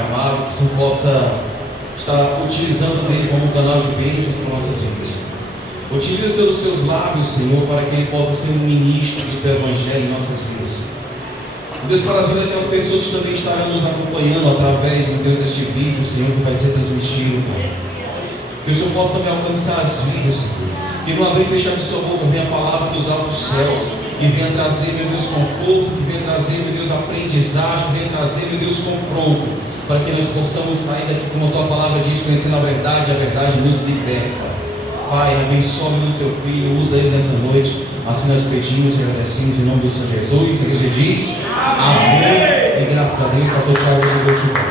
Amado, que o Senhor possa estar utilizando ele como um canal de bênçãos para nossas vidas. Utilize os seus lábios, Senhor, para que ele possa ser um ministro do teu evangelho em nossas vidas. Deus, para a vida daquelas pessoas que também estarão nos acompanhando através, meu Deus, deste vídeo, Senhor, que vai ser transmitido, Pai. Que o Senhor possa também alcançar as vidas, Senhor. Que no abrir e fechar de sua boca venha a palavra dos altos céus, que venha trazer, meu Deus, conforto, que venha trazer, meu Deus, aprendizagem, que venha trazer, meu Deus, confronto, para que nós possamos sair daqui, como a tua palavra diz, conhecendo a verdade, e a verdade nos liberta. Pai, abençoe o teu filho, usa ele nessa noite. Assim nós pedimos e agradecemos em nome do Senhor Jesus. A igreja diz amém. E graças a Deus, pastor Tiago, Deus te abençoe.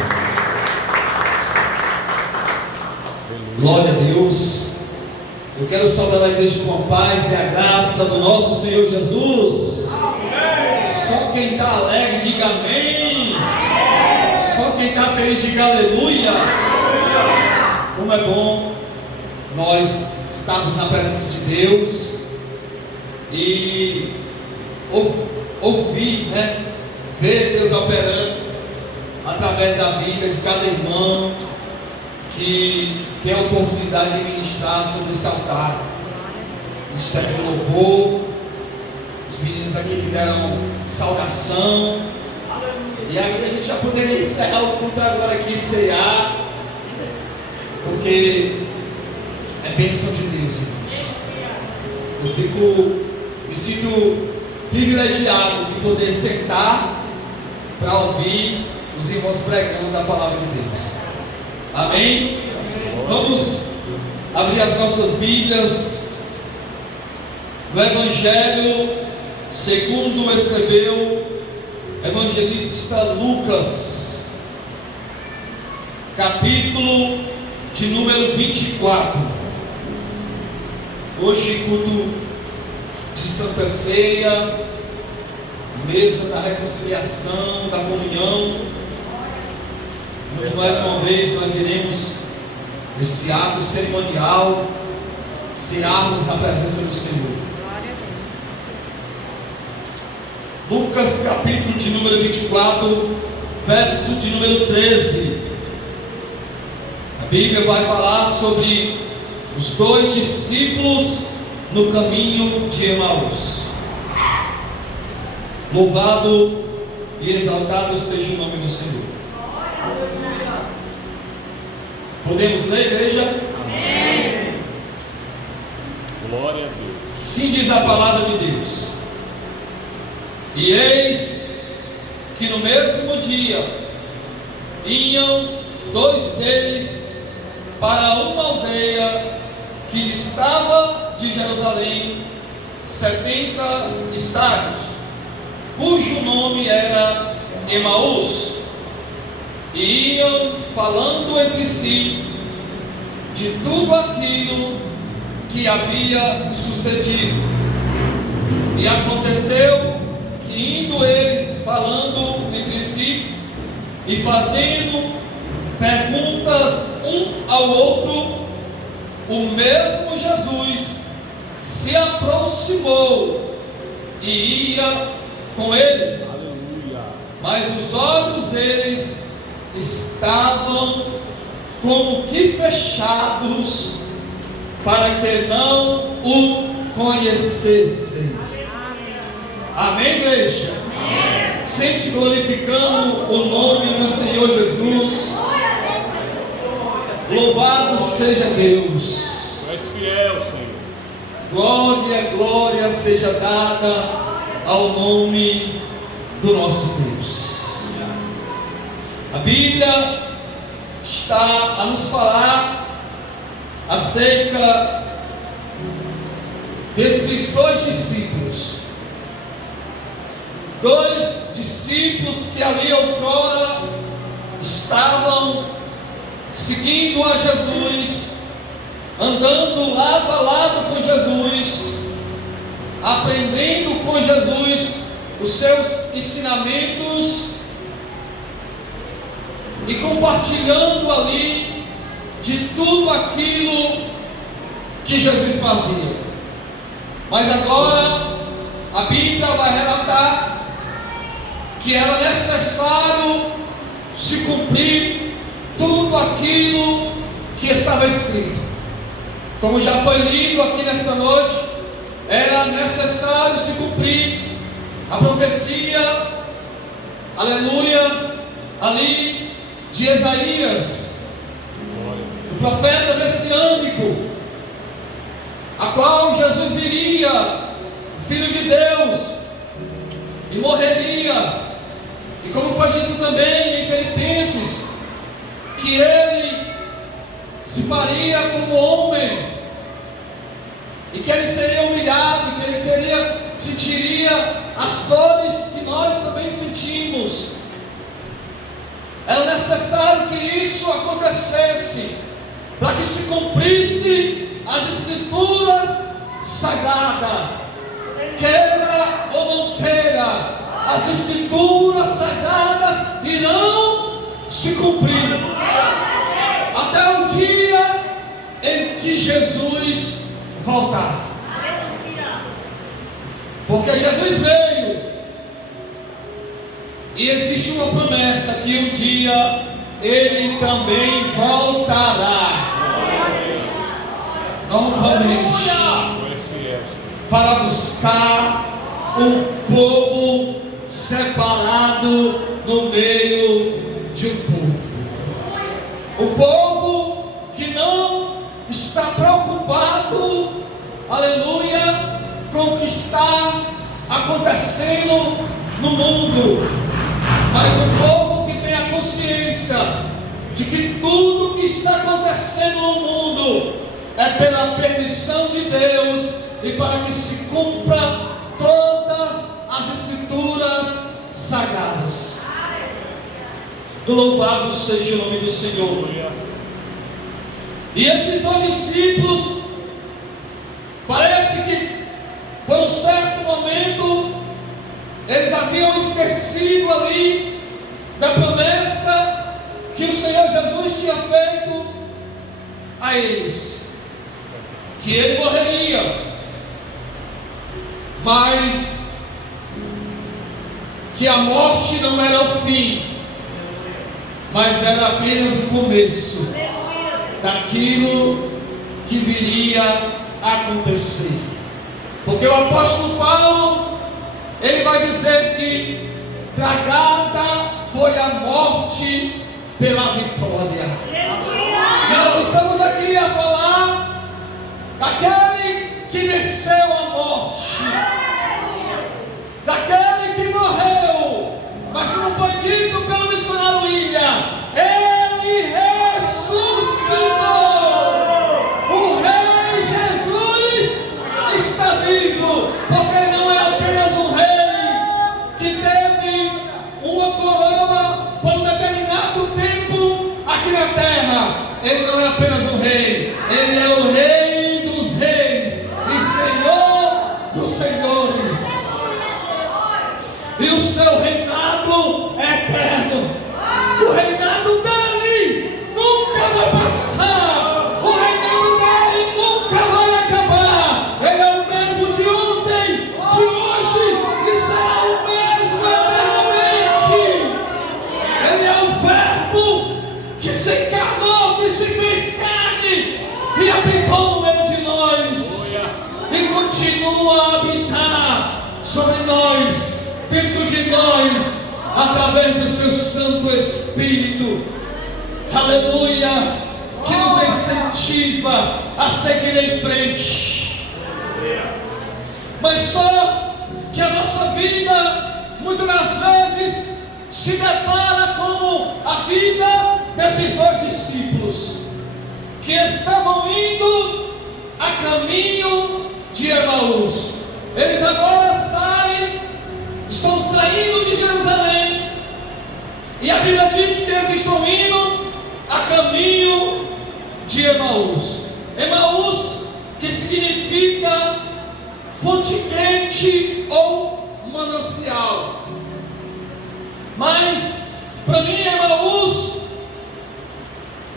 Glória a Deus. Eu quero saudar a igreja com a paz e a graça do nosso Senhor Jesus. Amém. Só quem está alegre diga amém. Só quem está feliz diga aleluia. Como é bom nós estarmos na presença de Deus e ouvir, ver Deus operando através da vida de cada irmão que tem a oportunidade de ministrar sobre esse altar. Ministério de louvor, os meninos aqui que deram saudação, e aí a gente já poderia encerrar o culto agora aqui, cear, porque é bênção de Deus, irmãos. Me sinto privilegiado de poder sentar para ouvir os irmãos pregando a palavra de Deus. Amém? Vamos abrir as nossas Bíblias no Evangelho segundo escreveu evangelista Lucas, capítulo de número 24. Hoje, culto de Santa Ceia, mesa da reconciliação, da comunhão. Hoje, mais uma vez, nós iremos nesse ato cerimonial cearmos na presença do Senhor. Lucas, capítulo de número 24, verso de número 13. A Bíblia vai falar sobre os dois discípulos no caminho de Emaús. Louvado e exaltado seja o nome do Senhor. Podemos ler, igreja? Amém. Glória a Deus. Sim, diz a palavra de Deus. E eis que no mesmo dia iam dois deles para uma aldeia que distava de Jerusalém 70 estádios, cujo nome era Emaús, e iam falando entre si de tudo aquilo que havia sucedido. E aconteceu que, indo eles falando entre si e fazendo perguntas um ao outro, o mesmo Jesus se aproximou e ia com eles. Aleluia. Mas os olhos deles estavam como que fechados, para que não o conhecessem. Amém, igreja? Amém. Sente glorificando o nome do Senhor Jesus. Louvado seja Deus. Tu és fiel, Senhor. Glória, glória seja dada ao nome do nosso Deus. A Bíblia está a nos falar acerca desses dois discípulos. Dois discípulos que ali outrora estavam seguindo a Jesus, andando lado a lado com Jesus, aprendendo com Jesus os seus ensinamentos e compartilhando ali de tudo aquilo que Jesus fazia. Mas agora a Bíblia vai relatar que era necessário se cumprir tudo aquilo que estava escrito. Como já foi lido aqui nesta noite, era necessário se cumprir a profecia, aleluia, ali de Isaías, o profeta messiânico, a qual Jesus viria, o Filho de Deus, e morreria. E como foi dito também em Filipenses, que ele se faria como homem, e que ele seria humilhado, que ele sentiria as dores que nós também sentimos. Era necessário que isso acontecesse, para que se cumprisse as Escrituras sagradas. Queira ou não queira, as Escrituras sagradas irão se cumprir até o dia em que Jesus voltar. Porque Jesus veio e existe uma promessa que um dia Ele também voltará novamente para buscar um povo separado no meio de um povo. O povo que não está preocupado, aleluia, com o que está acontecendo no mundo, mas o povo que tem a consciência de que tudo que está acontecendo no mundo é pela permissão de Deus e para que se cumpra todas as Escrituras sagradas. Louvado seja o nome do Senhor. E esses dois discípulos, parece que por um certo momento eles haviam esquecido ali da promessa que o Senhor Jesus tinha feito a eles, que Ele morreria, mas que a morte não era o fim, mas era apenas o começo daquilo que viria a acontecer. Porque o apóstolo Paulo, ele vai dizer que tragada foi a morte pela vitória. E nós estamos aqui a falar daquele que venceu a morte, daquele que morreu, mas como foi dito pelo missionário William, ele ressuscitou. O Rei Jesus está vivo, porque ele não é apenas um rei que teve uma coroa por um determinado tempo aqui na terra. Ele não é apenas um rei, ele é o Rei dos reis e Senhor dos senhores, e o seu reinado é eterno. O reinado dele nunca vai passar, o reinado dele nunca vai acabar. Ele é o mesmo de ontem, de hoje e será o mesmo eternamente. Ele é o Verbo que se encarnou, que se fez carne e habitou no meio de nós, e continua a habitar sobre nós, dentro de nós, através do seu Santo Espírito, aleluia, que nos incentiva a seguir em frente. Mas só que a nossa vida, muitas das vezes, se depara como a vida desses dois discípulos, que estavam indo a caminho de Emaús. Eles agora estão saindo de Jerusalém, e a Bíblia diz que eles estão indo a caminho de Emaús. Emaús, que significa fonte quente ou manancial. Mas para mim Emaús,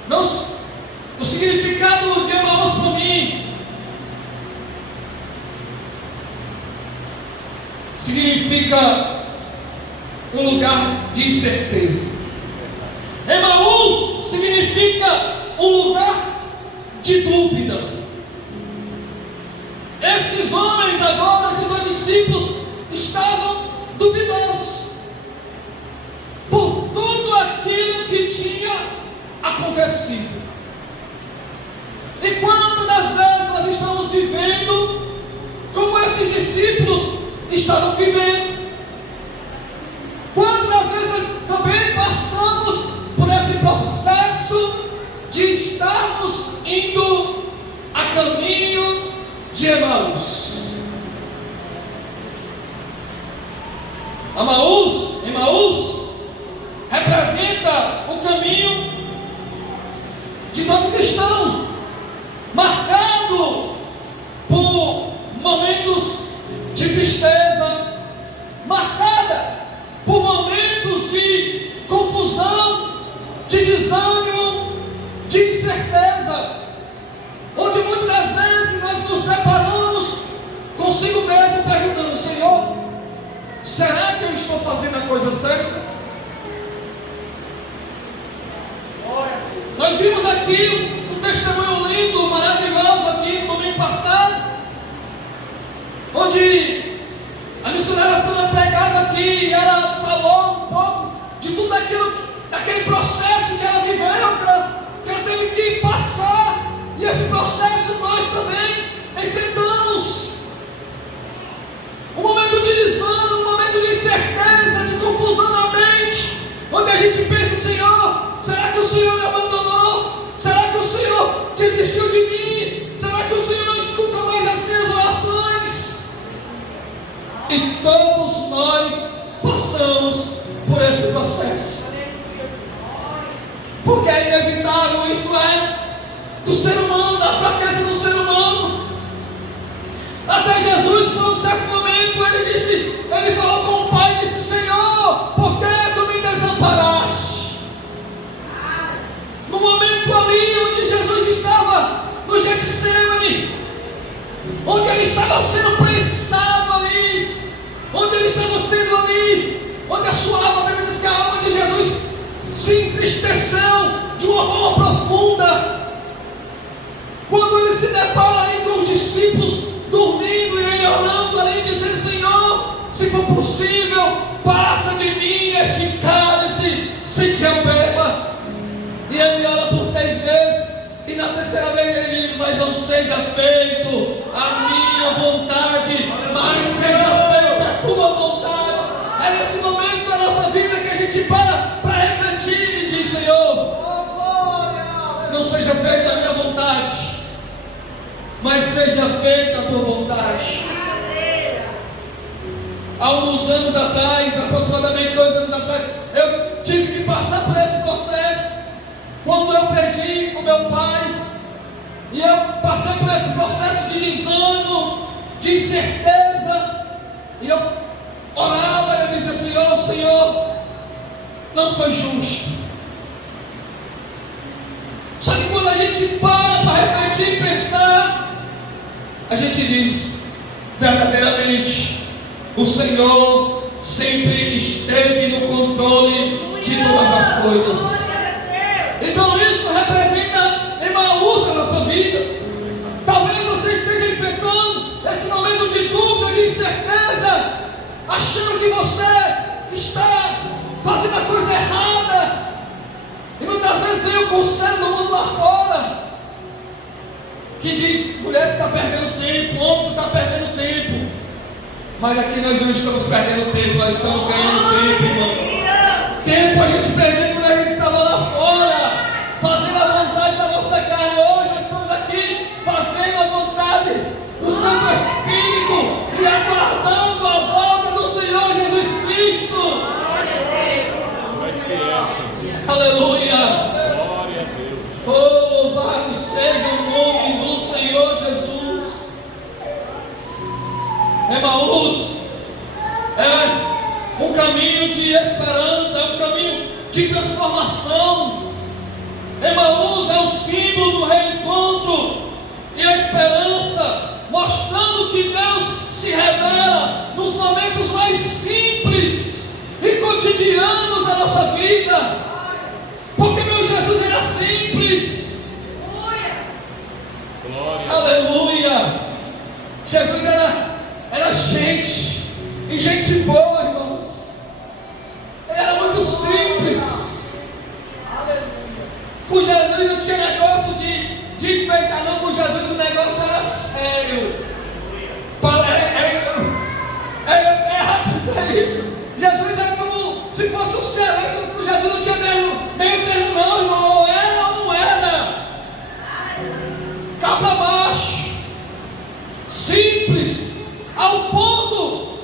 não, o significado de Emaús para mim significa um lugar de incerteza. um lugar de dúvida. Esses homens agora, esses dois discípulos, estavam duvidosos por tudo aquilo que tinha acontecido. E quantas das vezes nós estamos vivendo como esses discípulos estavam vivendo? Quantas das vezes nós também passamos por esse processo de estarmos indo a caminho de Emaús? Emaús representa o caminho de todo cristão, marcado por momentos de tristeza, marcada por momentos de confusão, de desânimo, de incerteza, onde muitas das vezes nós nos deparamos consigo mesmo perguntando: Senhor, será que eu estou fazendo a coisa certa? Nós vimos aqui um testemunho lindo, maravilhoso aqui no domingo passado, onde a missionária Sandra pregava aqui e ela falou um pouco de tudo aquilo, daquele processo que ela viveu, que ela teve que passar, e esse processo nós também enfrentamos. Um momento de desânimo, um momento de incerteza, de confusão na mente, onde a gente pensa: Senhor, será que o Senhor me abandonou? Será que o Senhor desistiu de mim? Será que o Senhor não escuta mais as minhas orações? E todos nós passamos por esse processo, porque é inevitável. Isso é do ser humano, da fraqueza do ser humano. Até Jesus, por um certo momento, ele falou com o Pai e disse: Senhor, por que tu me desamparaste? No momento ali onde Jesus estava no Getsemane, onde ele estava sendo prensado ali, onde ele estava sendo ali, onde a sua alma, a Bíblia diz que a alma de Jesus se entristeceu de uma forma profunda. Quando ele se depara ali com os discípulos dormindo e ele orando ali, dizendo: Senhor, se for possível, passa de mim este cálice, sem que eu beba. E ele ora por 3 vezes, e na terceira vez ele diz: mas não seja feito a minha vontade, mas seja feita a tua vontade. É nesse momento da nossa vida que a gente para refletir e diz: Senhor, não seja feita a minha vontade, mas seja feita a tua vontade. Há uns anos atrás, aproximadamente 2 anos atrás, eu tive que passar por esse processo, quando eu perdi o meu pai, e eu passei por esse processo de desânimo, de incerteza, e eu orava e eu dizia: Senhor, não foi justo. Só que quando a gente para refletir e pensar, a gente diz: verdadeiramente, o Senhor sempre esteve no controle de todas as coisas. Então isso representa Emaús na nossa vida. Talvez você esteja enfrentando esse momento de dúvida, de incerteza, achando que você está fazendo a coisa errada. E muitas vezes vem o conselho do mundo lá fora, que diz: mulher está perdendo tempo, homem está perdendo tempo. Mas aqui nós não estamos perdendo tempo, nós estamos ganhando tempo, irmão. Tempo a gente perdeu quando a gente estava lá fora, fazendo a vontade da nossa carne. Hoje nós estamos aqui fazendo a vontade do Santo Espírito e aguardando a volta do Senhor Jesus Cristo. Aleluia. Glória a Deus. Oh, louvado seja o nome do Senhor Jesus. Emaús é um caminho de esperança, é um caminho de transformação. Emaús é o símbolo do reencontro e a esperança, mostrando que Deus se revela nos momentos mais simples e cotidianos da nossa vida. Porque meu Jesus era simples, Com Jesus não tinha negócio de enfeitar, não. Com Jesus o negócio era sério. É errado dizer isso. Jesus é como se fosse um cearense. Com Jesus não tinha meio termo, não, irmão. Ou era ou não era. Capa baixo. Simples. Ao ponto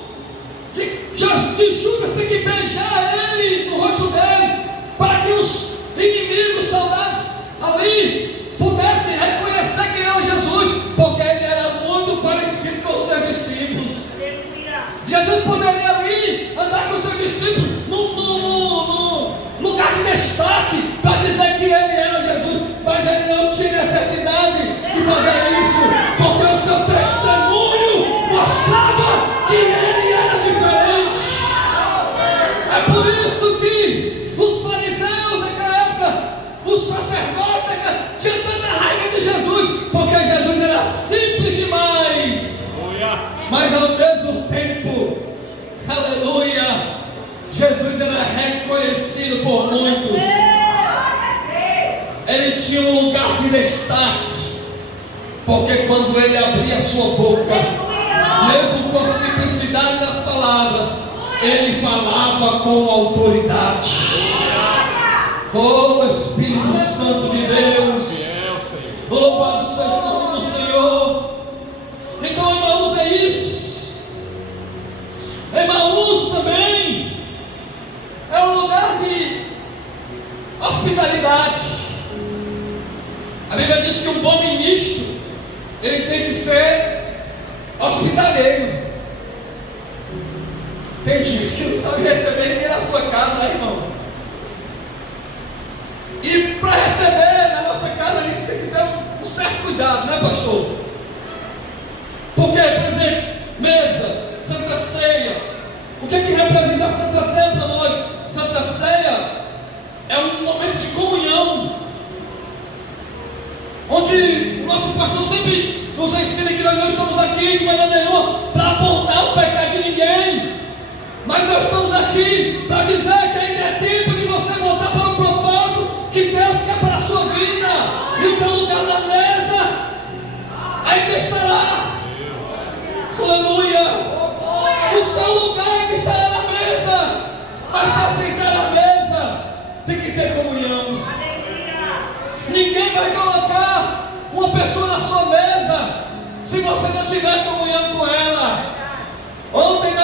de Judas ter que beijar ele no rosto dele, para que os inimigos, soldados ali pudessem reconhecer quem era Jesus, porque ele era muito parecido com os seus discípulos. Jesus poderia ali andar com os seus discípulos num lugar de destaque para dizer que ele era Jesus, mas ele não tinha necessidade de fazer isso, porque o seu testemunho mostrava que ele era diferente. É por isso que os fariseus naquela época, os sacerdotes naquela época, tinham tanta raiva de Jesus, porque Jesus era simples demais. Mas ao mesmo tempo, aleluia, Jesus era reconhecido por muitos. Ele tinha um lugar de destaque, porque quando ele abria a sua boca, mesmo com a simplicidade das palavras, ele falava com autoridade. Oh Espírito Santo de Deus, louvado seja o nome do Senhor. Então Emaús é isso. Emaús também é um lugar de hospitalidade. A Bíblia diz que um bom ministro, ele tem que ser hospitaleiro. Tem gente que não sabe receber ninguém na sua casa, né, irmão? E para receber na nossa casa, a gente tem que ter um certo cuidado, né, pastor? Porque, por exemplo, mesa, Santa Ceia. O que representa a Santa Ceia para nós? Santa Ceia é um momento de comunhão, onde o nosso pastor sempre nos ensina que nós não estamos aqui de maneira nenhuma para apontar o pecado de ninguém, mas nós estamos aqui para dizer que ainda é tempo de você voltar para o propósito que Deus quer para a sua vida, e o teu lugar na mesa ainda estará. Aleluia! O seu lugar ainda estará na mesa, mas para sentar na mesa tem que ter comunhão. Ninguém vai colocar uma pessoa na sua mesa se você não tiver comunhão com ela. Ontem